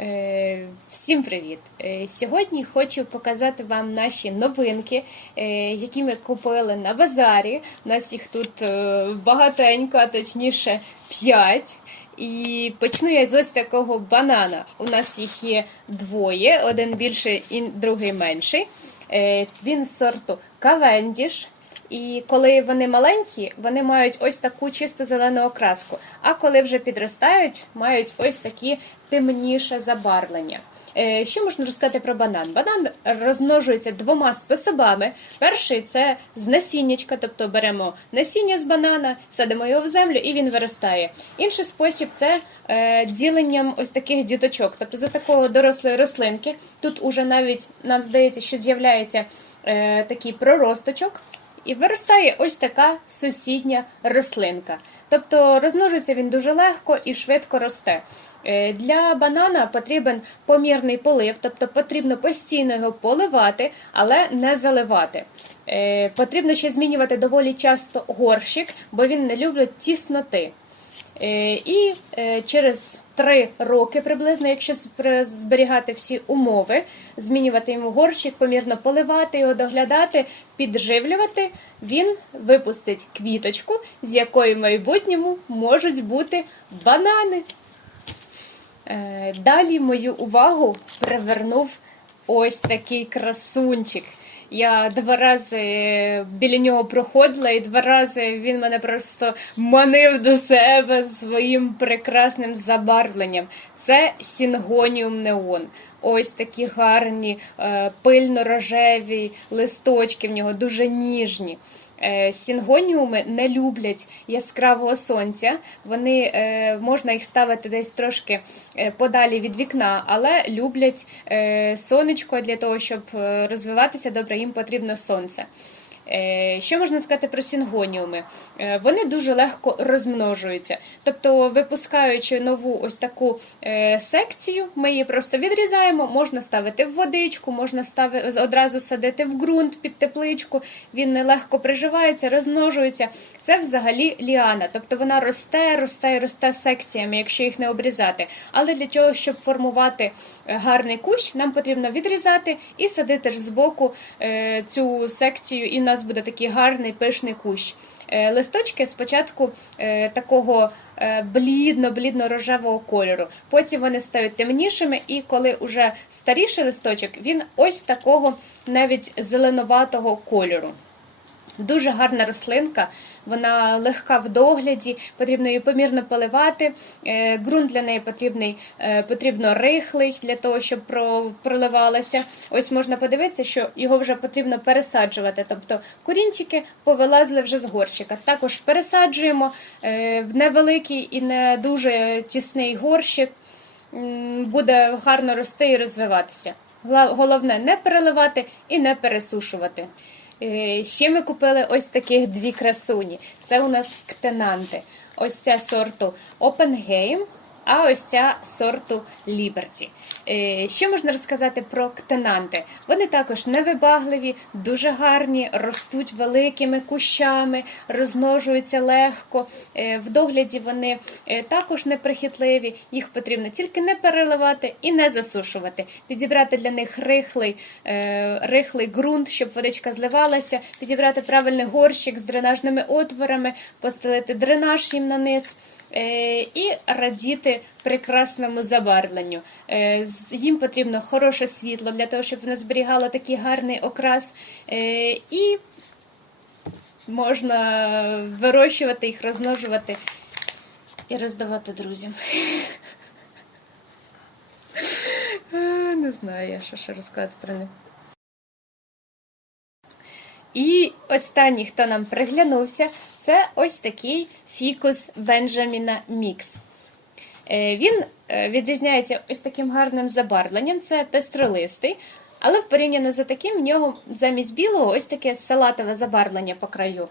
Е, Всім привіт! Е, Сьогодні хочу показати вам наші новинки, е, які ми купили на базарі. У нас їх тут багатенько, а точніше 5. І почну я з ось такого банана. У нас їх є двоє: один більший і другий менший. Він сорту Cavendish. І коли вони маленькі, вони мають ось таку чисто зелену окраску. А коли вже підростають, мають ось такі темніше забарвлення. Е, Що можна розказати про банан? Банан розмножується двома способами. Перший це з насіннячка, тобто беремо насіння з банана, садимо його в землю і він виростає. Інший спосіб це е, діленням ось таких діточок, тобто за такого дорослої рослинки. Тут уже навіть нам здається, що з'являється е, такий проросточок. І виростає ось така сусідня рослинка. Тобто розмножується він дуже легко і швидко росте. Е, Для банана потрібен помірний полив, тобто потрібно постійно його поливати, але не заливати. Е, Потрібно ще змінювати доволі часто горщик, бо він не любить тісноти. Е, І е, через три роки приблизно, якщо зберігати всі умови, змінювати йому горщик, помірно поливати його, доглядати, підживлювати, він випустить квіточку, з якої в майбутньому можуть бути банани. Е, Далі мою увагу привернув ось такий красунчик. Я два рази біля нього проходила, і два рази він мене просто манив до себе своїм прекрасним забарвленням. Це сінгоніум неон. Ось такі гарні, е, пильно-рожеві листочки в нього, дуже ніжні. Е, Сінгоніуми не люблять яскравого сонця. Вони е, можна їх ставити десь трошки е, подалі від вікна, але люблять сонечко для того, щоб розвиватися добре, їм потрібно сонце. Е, Що можна сказати про сінгоніуми? Е, Вони дуже легко розмножуються. Тобто, випускаючи нову ось таку е, секцію, ми її просто відрізаємо, можна ставити в водичку, можна ставити, одразу садити в ґрунт під тепличку, він легко приживається, розмножується. Це взагалі ліана, тобто вона росте, росте і росте секціями, якщо їх не обрізати. Але для того, щоб формувати гарний кущ, нам потрібно відрізати і садити ж збоку цю секцію, і в нас буде такий гарний пишний кущ. Е, Листочки спочатку е, такого е, блідно-блідно-рожевого кольору. Потім вони стають темнішими, і коли вже старіший листочок, він ось такого навіть зеленуватого кольору. Дуже гарна рослинка, вона легка в догляді, потрібно її помірно поливати. Е, Ґрунт для неї потрібний, е, потрібно рихлий для того, щоб про- проливалося. Ось можна подивитися, що його вже потрібно пересаджувати. Тобто корінчики повилазили вже з горщика. Також пересаджуємо е, в невеликий і не дуже тісний горщик. Буде гарно рости і розвиватися. Головне не переливати і не пересушувати. Е, Ще ми купили ось таких дві красуні. Це у нас ктенанти. Ось ця сорту Опенгейм, а ось ця сорту Liberty. Е, Що можна розказати про ктенанти? Вони також невибагливі, дуже гарні, ростуть великими кущами, розмножуються легко. Е, В догляді вони е, також неприхитливі, їх потрібно тільки не переливати і не засушувати. Підібрати для них рихлий, рихлий ґрунт, щоб водичка зливалася, підібрати правильний горщик з дренажними отворами, постелити дренаж їм на низ і радіти прекрасному забарвленню. Е, Їм потрібно хороше світло для того, щоб воно зберігало такий гарний окрас. Е, І можна вирощувати їх, розмножувати і роздавати друзям. Е, Не знаю, я що ще розказати про них. І останній, хто нам приглянувся, це ось такий фікус Бенджаміна Мікс. Е, Він е, відрізняється ось таким гарним забарвленням, це пестролистий, але в порівняно з таким в нього замість білого ось таке салатове забарвлення по краю.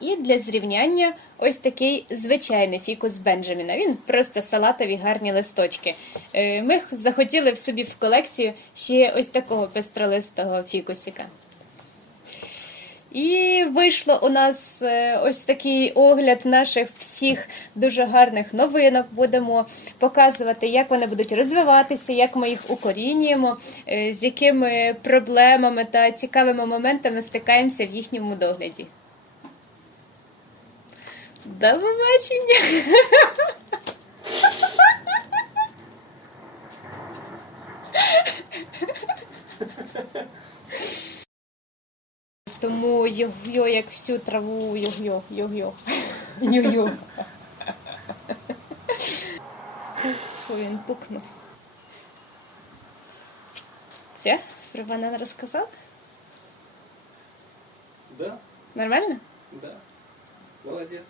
І для зрівняння ось такий звичайний фікус Бенджаміна. Він просто салатові гарні листочки. Е, Ми захотіли в собі в колекцію ще ось такого пестролистого фікусіка. І вийшло у нас е, ось такий огляд наших всіх дуже гарних новинок. Будемо показувати, як вони будуть розвиватися, як ми їх укорінюємо, е, з якими проблемами та цікавими моментами стикаємося в їхньому догляді. До побачення! Тому йо-йо, як всю траву, йо-йо, йо-йо. Йо-йо. Фу, він пукнув. Все? Про банан розказав? Да, Нормально? да. Молодец.